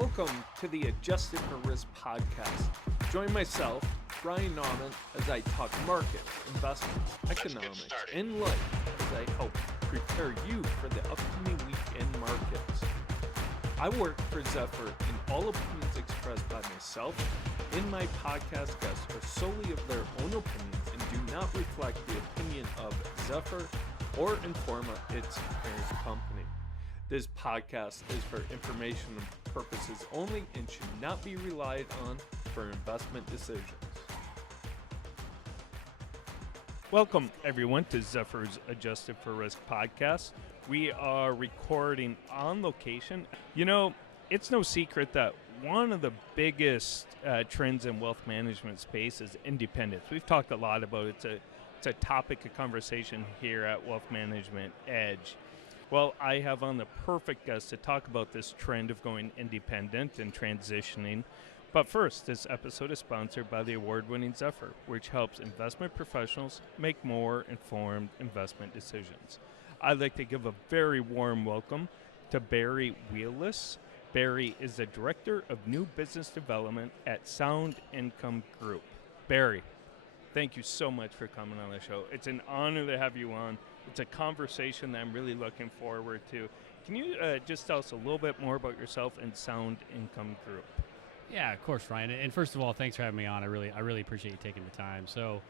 Welcome to the Adjusted for Risk podcast. Join myself, Ryan Nauman, as I talk markets, investments, economics, and life as I help prepare you for the upcoming weekend markets. I work for Zephyr, and all opinions expressed by myself and my podcast guests are solely of their own opinions and do not reflect the opinion of Zephyr or Informa, its parent company. This podcast is for informational purposes only and should not be relied on for investment decisions. Welcome, everyone, to Zephyr's Adjusted for Risk podcast. We are recording on location. You know, it's no secret that one of the biggest trends in wealth management space is independence. We've talked a lot about it. It's a topic of conversation here at Wealth Management Edge. Well, I have on the perfect guest to talk about this trend of going independent and transitioning. But first, this episode is sponsored by the award-winning Zephyr, which helps investment professionals make more informed investment decisions. I'd like to give a very warm welcome to Barry Wheelless. Barry is the Director of New Business Development at Sound Income Group. Barry, thank you so much for coming on the show. It's an honor to have you on. It's a conversation that I'm really looking forward to. Can you just tell us a little bit more about yourself and Sound Income Group? Yeah, of course, Ryan. And first of all, thanks for having me on. I really appreciate you taking the time. So,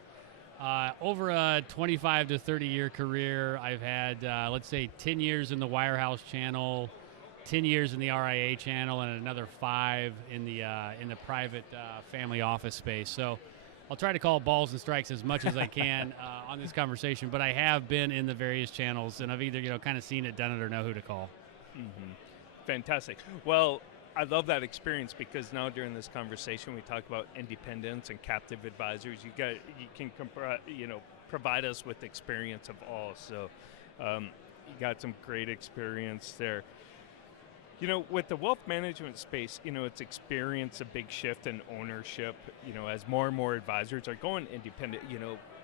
over a 25 to 30 year career, I've had let's say 10 years in the wirehouse channel, 10 years in the RIA channel, and another 5 in the private family office space. So, I'll try to call balls and strikes as much as I can on this conversation, but I have been in the various channels, and I've either kind of seen it, done it, or know who to call. Mm-hmm. Fantastic. Well, I love that experience because now during this conversation we talk about independence and captive advisors. You can provide us with experience of all. So you got some great experience there. You know, with the wealth management space, it's experienced a big shift in ownership, as more and more advisors are going independent.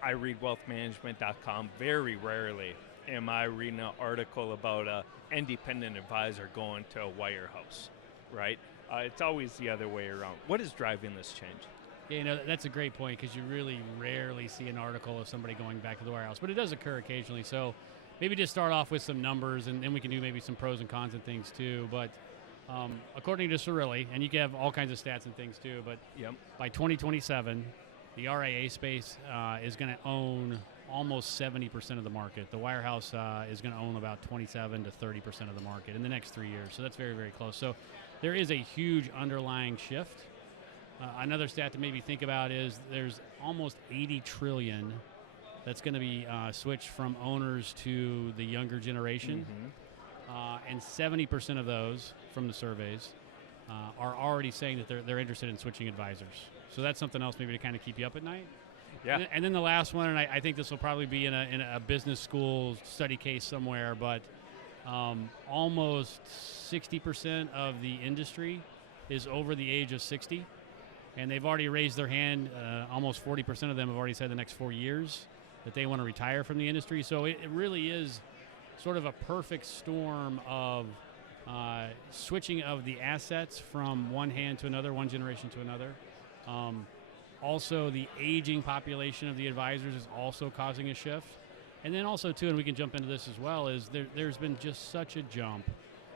I read wealthmanagement.com. Very rarely am I reading an article about an independent advisor going to a wirehouse, right? It's always the other way around. What is driving this change? Yeah, that's a great point because you really rarely see an article of somebody going back to the wirehouse, but it does occur occasionally. So maybe just start off with some numbers, and then we can do maybe some pros and cons and things too. But according to Cirilli, and you can have all kinds of stats and things too, but by 2027, the RIA space is going to own almost 70% of the market. The wirehouse is going to own about 27 to 30% of the market in the next 3 years. So that's very, very close. So there is a huge underlying shift. Another stat to maybe think about is there's almost 80 trillion that's going to be switched from owners to the younger generation. Mm-hmm. And 70% of those from the surveys are already saying that they're interested in switching advisors. So that's something else maybe to kind of keep you up at night. Yeah. And then the last one, and I think this will probably be in a business school study case somewhere, but almost 60% of the industry is over the age of 60. And they've already raised their hand. Almost 40% of them have already said the next 4 years that they want to retire from the industry. So it really is sort of a perfect storm of switching of the assets from one hand to another, one generation to another. Also, the aging population of the advisors is also causing a shift. And then also, too, and we can jump into this as well, is there's been just such a jump,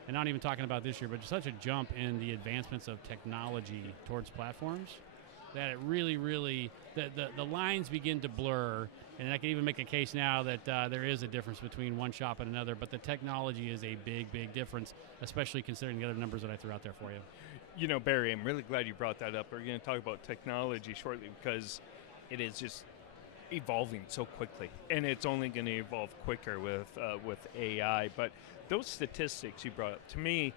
and not even talking about this year, but such a jump in the advancements of technology towards platforms that it really, the lines begin to blur. And I can even make a case now that there is a difference between one shop and another, but the technology is a big difference, especially considering the other numbers that I threw out there for you. Barry, I'm really glad you brought that up. We're going to talk about technology shortly because it is just evolving so quickly, and it's only going to evolve quicker with AI. But those statistics you brought up, to me,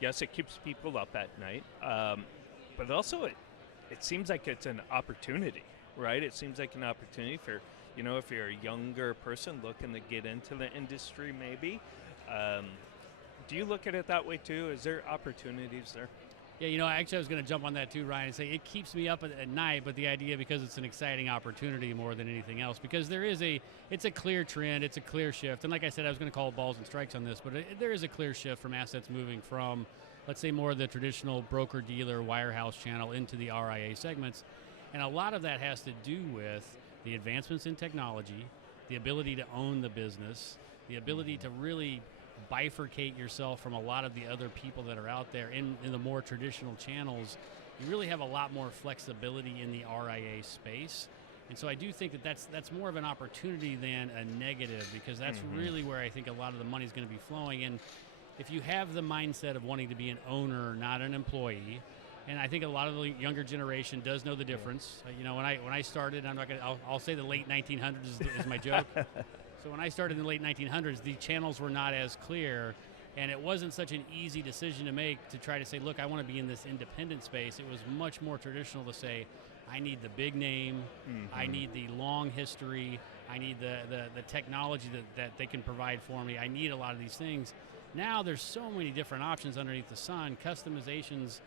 yes, it keeps people up at night, but also it seems like it's an opportunity, right? It seems like an opportunity for, if you're a younger person looking to get into the industry maybe. Do you look at it that way too? Is there opportunities there? Yeah, actually I was going to jump on that too, Ryan, and say it keeps me up at night, but the idea because it's an exciting opportunity more than anything else, because it's a clear trend, it's a clear shift, and like I said, I was going to call balls and strikes on this, but there is a clear shift from assets moving from, let's say, more of the traditional broker-dealer wirehouse channel into the RIA segments, and a lot of that has to do with the advancements in technology, the ability to own the business, the ability to really bifurcate yourself from a lot of the other people that are out there in the more traditional channels. You really have a lot more flexibility in the RIA space. And so I do think that's more of an opportunity than a negative, because that's really where I think a lot of the money is going to be flowing. And if you have the mindset of wanting to be an owner, not an employee, and I think a lot of the younger generation does know the difference. When I started, I'll say the late 1900s is my joke. So when I started in the late 1900s, the channels were not as clear, and it wasn't such an easy decision to make to try to say, look, I want to be in this independent space. It was much more traditional to say, I need the big name, I need the long history, I need the technology that they can provide for me, I need a lot of these things. Now there's so many different options underneath the sun, customizations.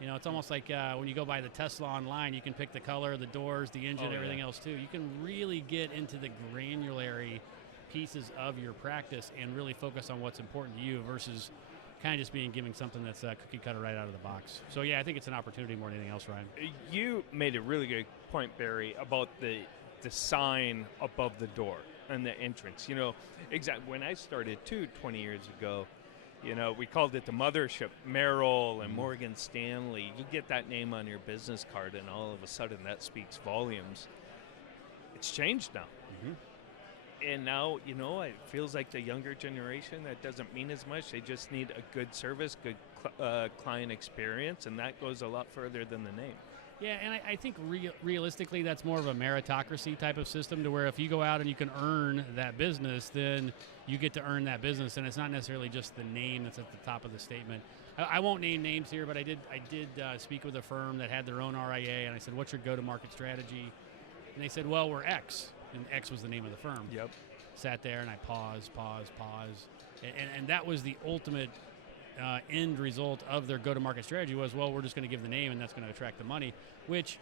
It's almost like when you go buy the Tesla online, you can pick the color, the doors, the engine, everything else too. You can really get into the granularity pieces of your practice and really focus on what's important to you versus kind of just giving something that's cookie cutter right out of the box. So yeah, I think it's an opportunity more than anything else, Ryan. You made a really good point, Barry, about the sign above the door and the entrance. Exactly. When I started 20 years ago, we called it the mothership. Merrill and Morgan Stanley. You get that name on your business card, and all of a sudden that speaks volumes. It's changed now. And now, it feels like the younger generation, that doesn't mean as much. They just need a good service, good client experience, and that goes a lot further than the name. Yeah, and I think realistically, that's more of a meritocracy type of system, to where if you go out and you can earn that business, then you get to earn that business, and it's not necessarily just the name that's at the top of the statement. I won't name names here, but I did speak with a firm that had their own RIA, and I said, what's your go-to-market strategy? And they said, well, we're X. And X was the name of the firm. Yep. Sat there and I paused. And that was the ultimate end result of their go-to-market strategy was, well, we're just going to give the name and that's going to attract the money, which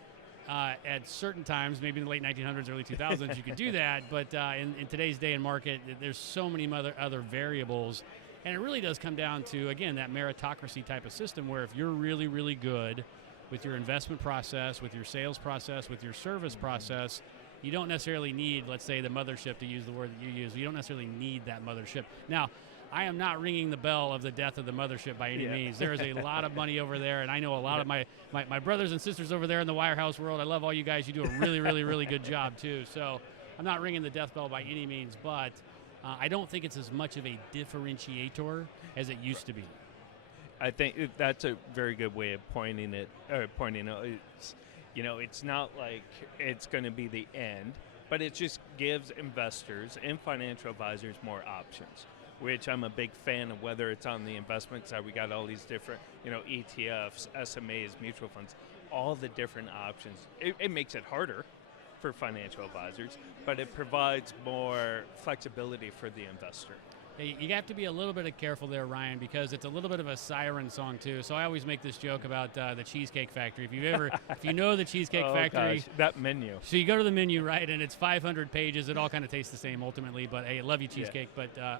at certain times, maybe in the late 1900s, early 2000s, you could do that. But in today's day and market, there's so many other variables. And it really does come down to, again, that meritocracy type of system where if you're really, really good with your investment process, with your sales process, with your service process, you don't necessarily need, let's say, the mothership, to use the word that you use. You don't necessarily need that mothership. Now, I am not ringing the bell of the death of the mothership by any means. There is a lot of money over there, and I know a lot of my brothers and sisters over there in the wirehouse world. I love all you guys. You do a really, really, really good job, too. So I'm not ringing the death bell by any means, but I don't think it's as much of a differentiator as it used to be. I think that's a very good way of pointing out. It's not like it's going to be the end, but it just gives investors and financial advisors more options, which I'm a big fan of, whether it's on the investment side. We got all these different, ETFs, SMAs, mutual funds, all the different options. It makes it harder for financial advisors, but it provides more flexibility for the investor. You have to be a little bit careful there, Ryan, because it's a little bit of a siren song too. So I always make this joke about the Cheesecake Factory. If you know the Cheesecake Factory, gosh, that menu. So you go to the menu, right, and it's 500 pages. It all kind of tastes the same ultimately. But hey, I love you, cheesecake. Yeah.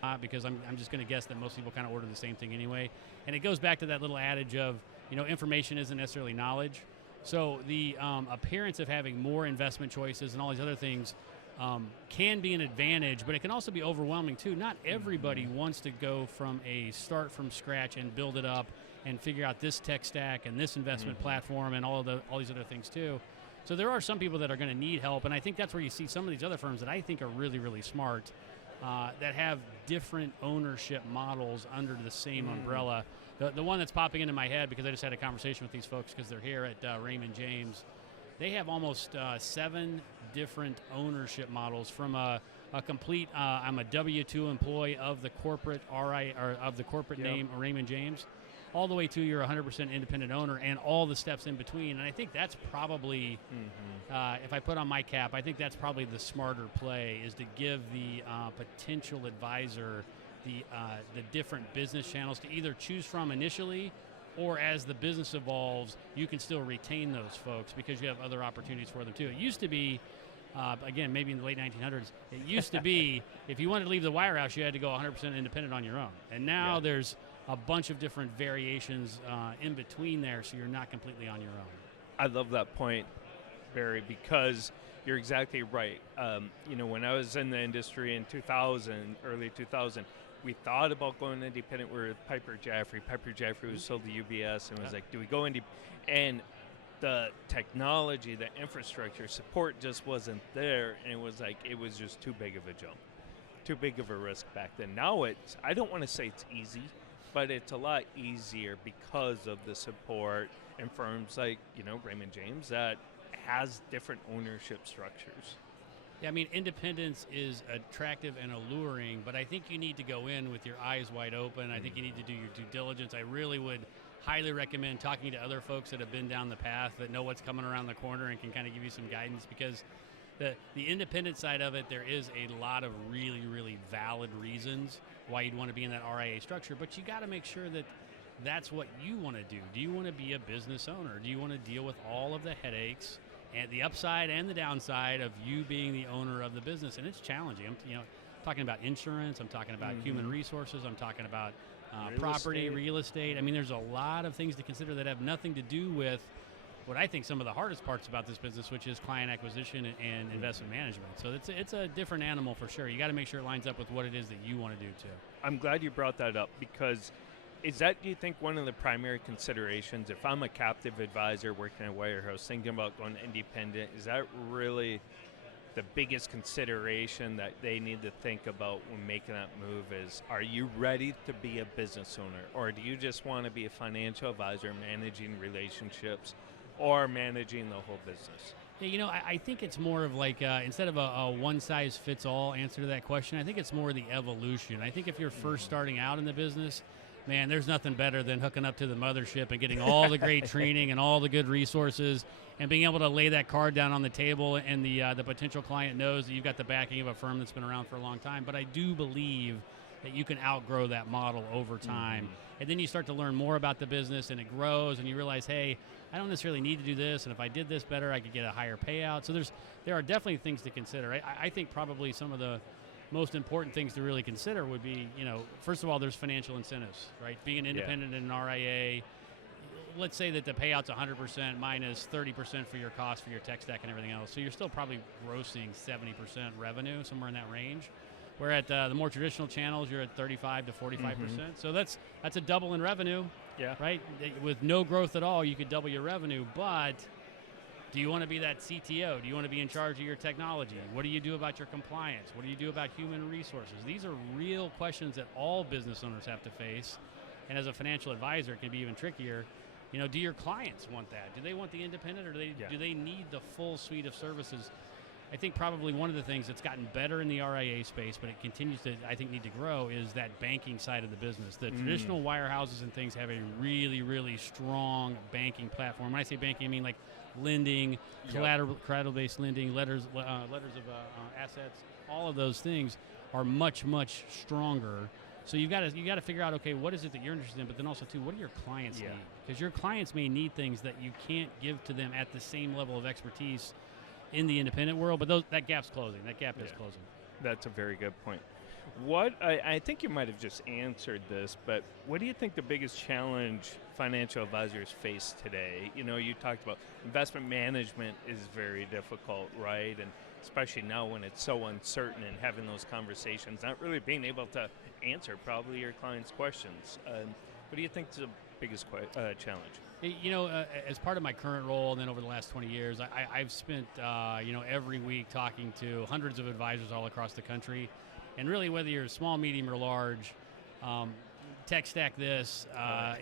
But because I'm just going to guess that most people kind of order the same thing anyway. And it goes back to that little adage of information isn't necessarily knowledge. So the appearance of having more investment choices and all these other things can be an advantage, but it can also be overwhelming too. Not everybody wants to go from from scratch and build it up and figure out this tech stack and this investment platform and all these other things too. So there are some people that are going to need help, and I think that's where you see some of these other firms that I think are really, really smart that have different ownership models under the same umbrella. The one that's popping into my head, because I just had a conversation with these folks because they're here at Raymond James, they have almost 7 different ownership models, from a complete I'm a W-2 employee of the corporate name Raymond James, all the way to you're 100% independent owner and all the steps in between. And I think that's probably, if I put on my cap, I think that's probably the smarter play, is to give the potential advisor the different business channels to either choose from initially, or as the business evolves, you can still retain those folks because you have other opportunities for them too. It used to be, again, maybe in the late 1900s, it used to be if you wanted to leave the wirehouse, you had to go 100% independent on your own. And now there's a bunch of different variations in between there, so you're not completely on your own. I love that point, Barry, because you're exactly right. When I was in the industry in 2000, early 2000, we thought about going independent with Piper Jaffray. Piper Jaffray was sold to UBS and was like, do we go independent? And the technology, the infrastructure, support just wasn't there. And it was just too big of a jump, too big of a risk back then. Now I don't want to say it's easy, but it's a lot easier because of the support and firms like, Raymond James that has different ownership structures. Yeah, I mean, independence is attractive and alluring, but I think you need to go in with your eyes wide open. I think you need to do your due diligence. I really would highly recommend talking to other folks that have been down the path, that know what's coming around the corner and can kind of give you some guidance, because the independent side of it, there is a lot of really, really valid reasons why you'd want to be in that RIA structure, but you got to make sure that that's what you want to do. Do you want to be a business owner? Do you want to deal with all of the headaches and the upside and the downside of you being the owner of the business? And it's challenging. I'm talking about insurance. I'm talking about human resources. I'm talking about property, real estate. I mean, there's a lot of things to consider that have nothing to do with what I think some of the hardest parts about this business, which is client acquisition and investment management. So it's a different animal for sure. You got to make sure it lines up with what it is that you want to do too. I'm glad you brought that up, because is that, do you think, one of the primary considerations? If I'm a captive advisor working at a wirehouse thinking about going independent, is that really the biggest consideration that they need to think about when making that move? Is, are you ready to be a business owner, or do you just want to be a financial advisor managing relationships or managing the whole business? Yeah, I think it's more of like, instead of a one-size-fits-all answer to that question, I think it's more the evolution. I think if you're first starting out in the business, man, there's nothing better than hooking up to the mothership and getting all the great training and all the good resources and being able to lay that card down on the table, and the potential client knows that you've got the backing of a firm that's been around for a long time. But I do believe that you can outgrow that model over time. And then you start to learn more about the business, and it grows, and you realize, hey, I don't necessarily need to do this, and if I did this better, I could get a higher payout. So there are definitely things to consider. I think probably some of the most important things to really consider would be, first of all, there's financial incentives, right? Being an independent in an RIA, let's say that the payout's 100% minus 30% for your cost for your tech stack and everything else. So you're still probably grossing 70% revenue, somewhere in that range. Where at the more traditional channels, you're at 35 to 45%. So that's a double in revenue, right? With no growth at all, you could double your revenue, but do you want to be that CTO? Do you want to be in charge of your technology? What do you do about your compliance? What do you do about human resources? These are real questions that all business owners have to face. And as a financial advisor, it can be even trickier. Do your clients want that? Do they want the independent, or do they need the full suite of services? I think probably one of the things that's gotten better in the RIA space, but it continues to, I think, need to grow, is that banking side of the business. The traditional wirehouses and things have a really, really strong banking platform. When I say banking, I mean like lending, collateral-based lending, letters of assets. All of those things are much, much stronger. So you got to figure out, okay, what is it that you're interested in, but then also too, what do your clients need? Because your clients may need things that you can't give to them at the same level of expertise in the independent world, but that gap's closing. That gap is closing. That's a very good point. What I think you might have just answered this, but what do you think the biggest challenge financial advisors face today? You talked about investment management is very difficult, right? And especially now when it's so uncertain, and having those conversations, not really being able to answer probably your clients' questions. What do you think is the biggest challenge? As part of my current role, and then over the last 20 years, I've spent, every week talking to hundreds of advisors all across the country. And really, whether you're small, medium, or large, tech stack this,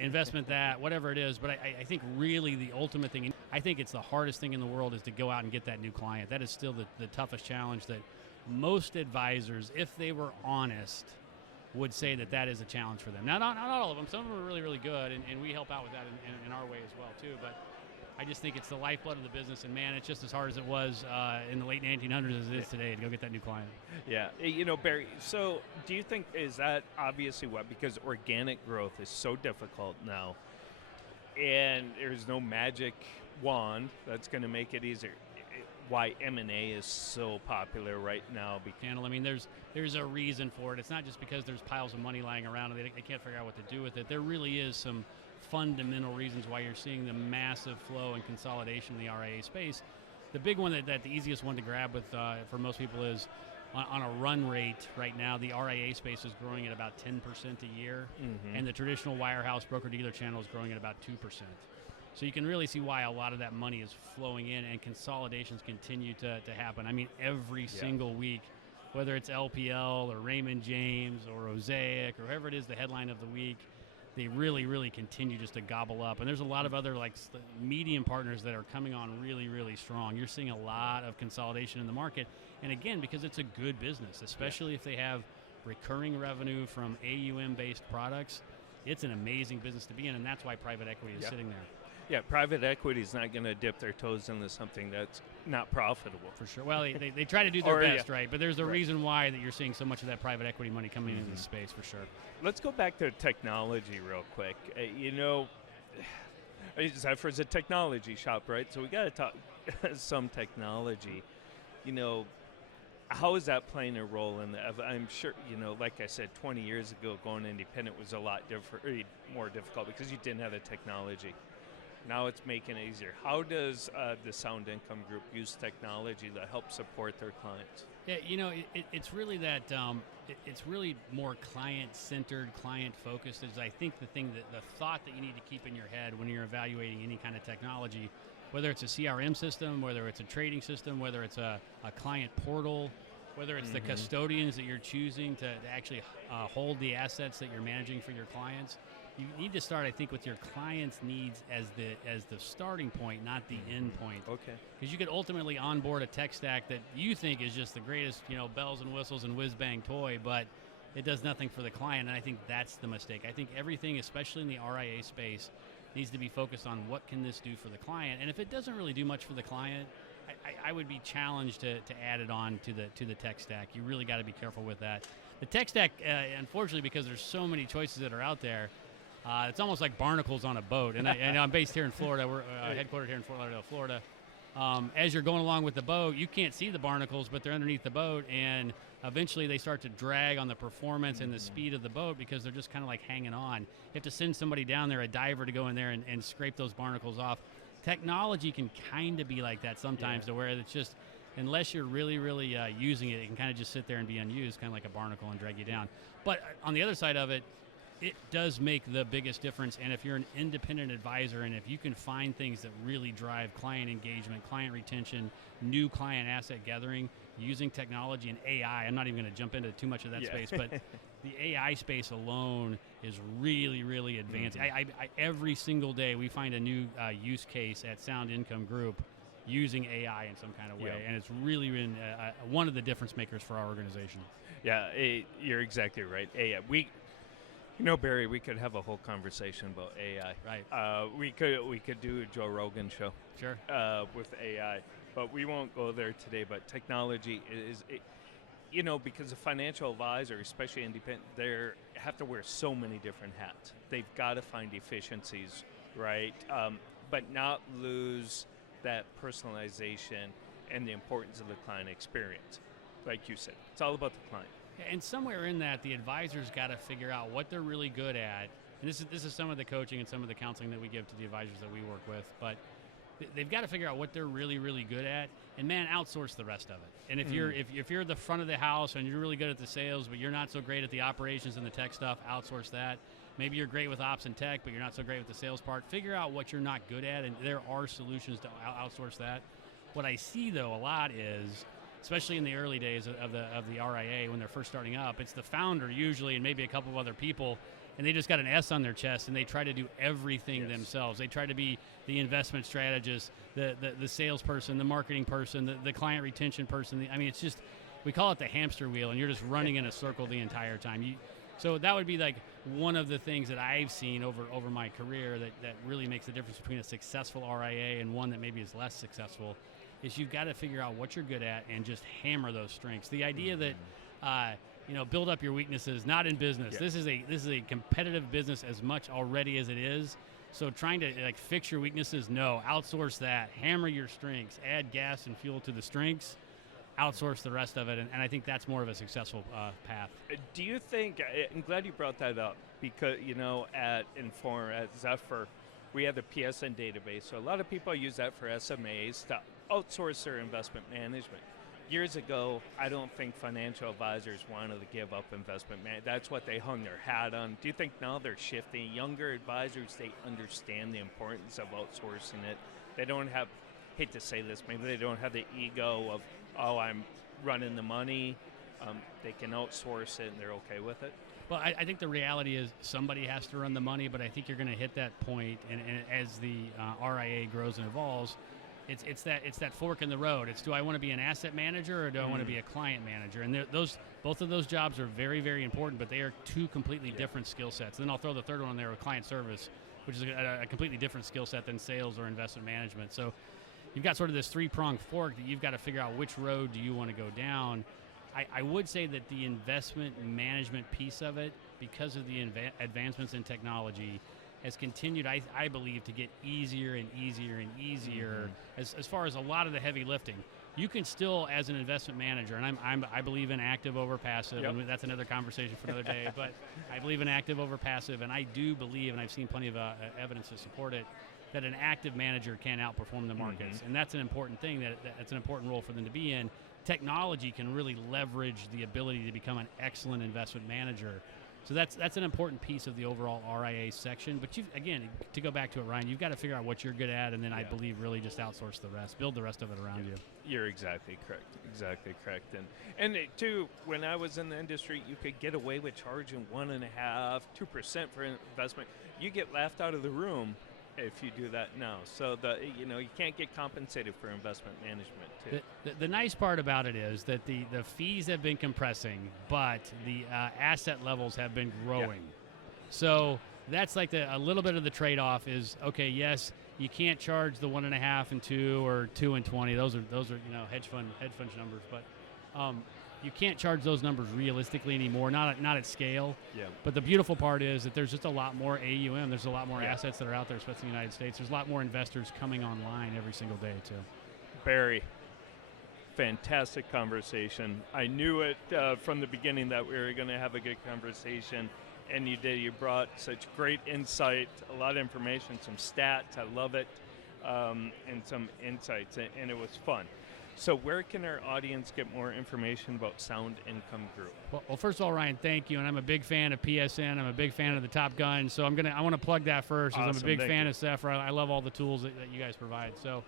investment that, whatever it is. But I think really the ultimate thing, I think it's the hardest thing in the world, is to go out and get that new client. That is still the toughest challenge that most advisors, if they were honest, would say that is a challenge for them. Now, not all of them. Some of them are really, really good, and we help out with that in our way as well, too. But I just think it's the lifeblood of the business, and man, it's just as hard as it was in the late 1900s as it is today to go get that new client. Yeah. Barry, so do you think, is that obviously because organic growth is so difficult now, and there's no magic wand that's going to make it easier. Why M&A is so popular right now. I mean, there's a reason for it. It's not just because there's piles of money lying around and they can't figure out what to do with it. There really is some fundamental reasons why you're seeing the massive flow and consolidation in the RIA space. The big one that the easiest one to grab with for most people is on a run rate right now, the RIA space is growing at about 10% a year, and the traditional wirehouse broker-dealer channel is growing at about 2%. So you can really see why a lot of that money is flowing in, and consolidations continue to happen. I mean, every single week, whether it's LPL or Raymond James or Osaic or whoever it is, the headline of the week, they really, really continue just to gobble up. And there's a lot of other medium partners that are coming on really, really strong. You're seeing a lot of consolidation in the market. And again, because it's a good business, especially if they have recurring revenue from AUM-based products, it's an amazing business to be in, and that's why private equity is sitting there. Yeah, private equity is not going to dip their toes into something that's not profitable. For sure. Well, they try to do their best, right? But there's a reason why that you're seeing so much of that private equity money coming into the space, for sure. Let's go back to technology real quick. Zephyr's a technology shop, right? So we got to talk some technology. How is that playing a role in the? I'm sure, like I said, 20 years ago, going independent was a lot more difficult because you didn't have the technology. Now it's making it easier. How does the Sound Income Group use technology to help support their clients? Yeah, it's really that it's really more client-centered, client-focused. Is I think the thought that you need to keep in your head when you're evaluating any kind of technology, whether it's a CRM system, whether it's a trading system, whether it's a client portal, whether it's the custodians that you're choosing to actually hold the assets that you're managing for your clients. You need to start, I think, with your client's needs as the starting point, not the end point. Okay. Because you could ultimately onboard a tech stack that you think is just the greatest, bells and whistles and whiz-bang toy, but it does nothing for the client, and I think that's the mistake. I think everything, especially in the RIA space, needs to be focused on what can this do for the client, and if it doesn't really do much for the client, I would be challenged to add it on to the tech stack. You really got to be careful with that. The tech stack, unfortunately, because there's so many choices that are out there, it's almost like barnacles on a boat. And I'm based here in Florida. We're headquartered here in Fort Lauderdale, Florida. As you're going along with the boat, you can't see the barnacles, but they're underneath the boat, and eventually they start to drag on the performance and the speed of the boat because they're just kind of like hanging on. You have to send somebody down there, a diver, to go in there and scrape those barnacles off. Technology can kind of be like that sometimes, to where it's just, unless you're really, really using it, it can kind of just sit there and be unused, kind of like a barnacle, and drag you down. But on the other side of it, it does make the biggest difference, and if you're an independent advisor and if you can find things that really drive client engagement, client retention, new client asset gathering using technology and AI, I'm not even going to jump into too much of that space, but the AI space alone is really, really advancing. I every single day we find a new use case at Sound Income Group using AI in some kind of way, and it's really been one of the difference makers for our organization. Yeah, you're exactly right. AI, Barry, we could have a whole conversation about AI. Right. We could do a Joe Rogan show. Sure. With AI, but we won't go there today. But technology is, because a financial advisor, especially independent, they have to wear so many different hats. They've got to find efficiencies, right? But not lose that personalization and the importance of the client experience. Like you said, it's all about the client. And somewhere in that, the advisor's got to figure out what they're really good at. And this is some of the coaching and some of the counseling that we give to the advisors that we work with. But they've got to figure out what they're really, really good at, and man, outsource the rest of it. And if you're the front of the house and you're really good at the sales, but you're not so great at the operations and the tech stuff, outsource that. Maybe you're great with ops and tech, but you're not so great with the sales part. Figure out what you're not good at, and there are solutions to outsource that. What I see though a lot is, especially in the early days of the RIA when they're first starting up, it's the founder usually and maybe a couple of other people, and they just got an S on their chest and they try to do everything themselves. They try to be the investment strategist, the salesperson, the marketing person, the client retention person. I mean, it's just, we call it the hamster wheel, and you're just running in a circle the entire time. So that would be like one of the things that I've seen over my career that really makes the difference between a successful RIA and one that maybe is less successful, is you've got to figure out what you're good at and just hammer those strengths. The idea that build up your weaknesses, not in business. Yeah. This is a competitive business as much already as it is. So trying to like fix your weaknesses, no, outsource that. Hammer your strengths, add gas and fuel to the strengths, outsource the rest of it, and I think that's more of a successful path. Do you think, I'm glad you brought that up, because, at Inform, at Zephyr, we have the PSN database, so a lot of people use that for SMAs to outsource their investment management. Years ago, I don't think financial advisors wanted to give up investment management. That's what they hung their hat on. Do you think now they're shifting? Younger advisors, they understand the importance of outsourcing it. They don't have, hate to say this, maybe they don't have the ego of, oh, I'm running the money. They can outsource it and they're okay with it. Well, I think the reality is somebody has to run the money, but I think you're going to hit that point, and as the RIA grows and evolves, it's that fork in the road. It's, do I want to be an asset manager or do I want to be a client manager? And both of those jobs are very, very important, but they are two completely different skill sets. And then I'll throw the third one in there with client service, which is a completely different skill set than sales or investment management. So you've got sort of this three-pronged fork that you've got to figure out which road do you want to go down. I would say that the investment management piece of it, because of the advancements in technology, has continued, I believe, to get easier and easier and easier as far as a lot of the heavy lifting. You can still, as an investment manager, and I believe in active over passive, and that's another conversation for another day, but I believe in active over passive, and I do believe, and I've seen plenty of evidence to support it, that an active manager can outperform the markets, and that's an important thing, that's an important role for them to be in. Technology can really leverage the ability to become an excellent investment manager. So that's an important piece of the overall RIA section. But again, to go back to it, Ryan, you've got to figure out what you're good at, and then I believe really just outsource the rest, build the rest of it around you. You're exactly correct. Exactly correct. And too, when I was in the industry, you could get away with charging 1.5%, 2% for investment. You get laughed out of the room if you do that now. So you can't get compensated for investment management too. The nice part about it is that the fees have been compressing, but the asset levels have been growing. So that's like a little bit of the trade-off is, okay, yes, you can't charge the 1.5 and 2 or 2 and 20. Those are hedge fund numbers, but you can't charge those numbers realistically anymore, not at scale. Yeah. But the beautiful part is that there's just a lot more AUM. There's a lot more assets that are out there, especially in the United States. There's a lot more investors coming online every single day, too. Barry, fantastic conversation. I knew it from the beginning that we were going to have a good conversation, and you did. You brought such great insight, a lot of information, some stats. I love it, and some insights, and it was fun. So where can our audience get more information about Sound Income Group? Well, first of all, Ryan, thank you. And I'm a big fan of PSN. I'm a big fan of the Top Gun. So I want to plug that first. Awesome. I'm a big fan of Zephyr. I love all the tools that you guys provide. So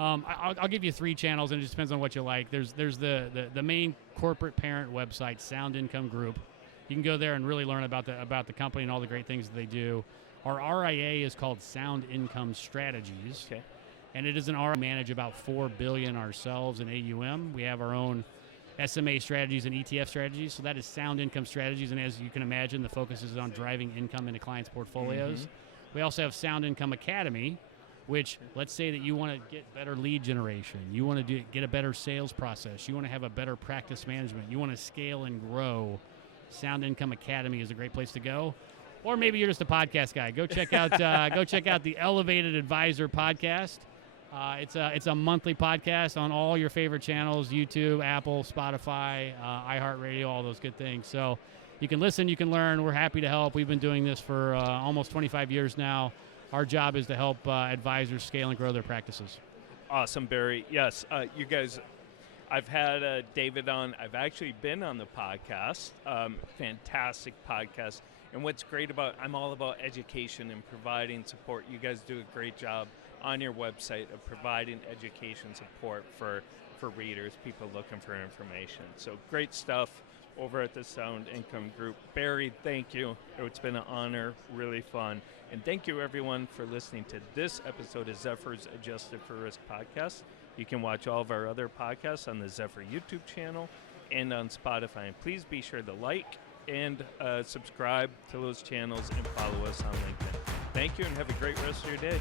I'll give you 3 channels, and it just depends on what you like. There's the main corporate parent website, Sound Income Group. You can go there and really learn about the company and all the great things that they do. Our RIA is called Sound Income Strategies. Okay. And it is an RIA. We manage about $4 billion ourselves in AUM. We have our own SMA strategies and ETF strategies. So that is Sound Income Strategies. And as you can imagine, the focus is on driving income into clients' portfolios. We also have Sound Income Academy, which, let's say that you want to get better lead generation. You want to get a better sales process. You want to have a better practice management. You want to scale and grow. Sound Income Academy is a great place to go. Or maybe you're just a podcast guy. Go check out the Elevated Advisor podcast. It's a monthly podcast on all your favorite channels: YouTube, Apple, Spotify, iHeartRadio, all those good things. So you can listen, you can learn. We're happy to help. We've been doing this for almost 25 years now. Our job is to help advisors scale and grow their practices. Awesome, Barry. Yes, you guys, I've had David on. I've actually been on the podcast. Fantastic podcast. And what's great I'm all about education and providing support. You guys do a great job on your website of providing education support for readers, people looking for information. So great stuff over at the Sound Income Group. Barry, thank you. It's been an honor, really fun. And thank you, everyone, for listening to this episode of Zephyr's Adjusted for Risk podcast. You can watch all of our other podcasts on the Zephyr YouTube channel and on Spotify. And please be sure to like and subscribe to those channels and follow us on LinkedIn. Thank you, and have a great rest of your day.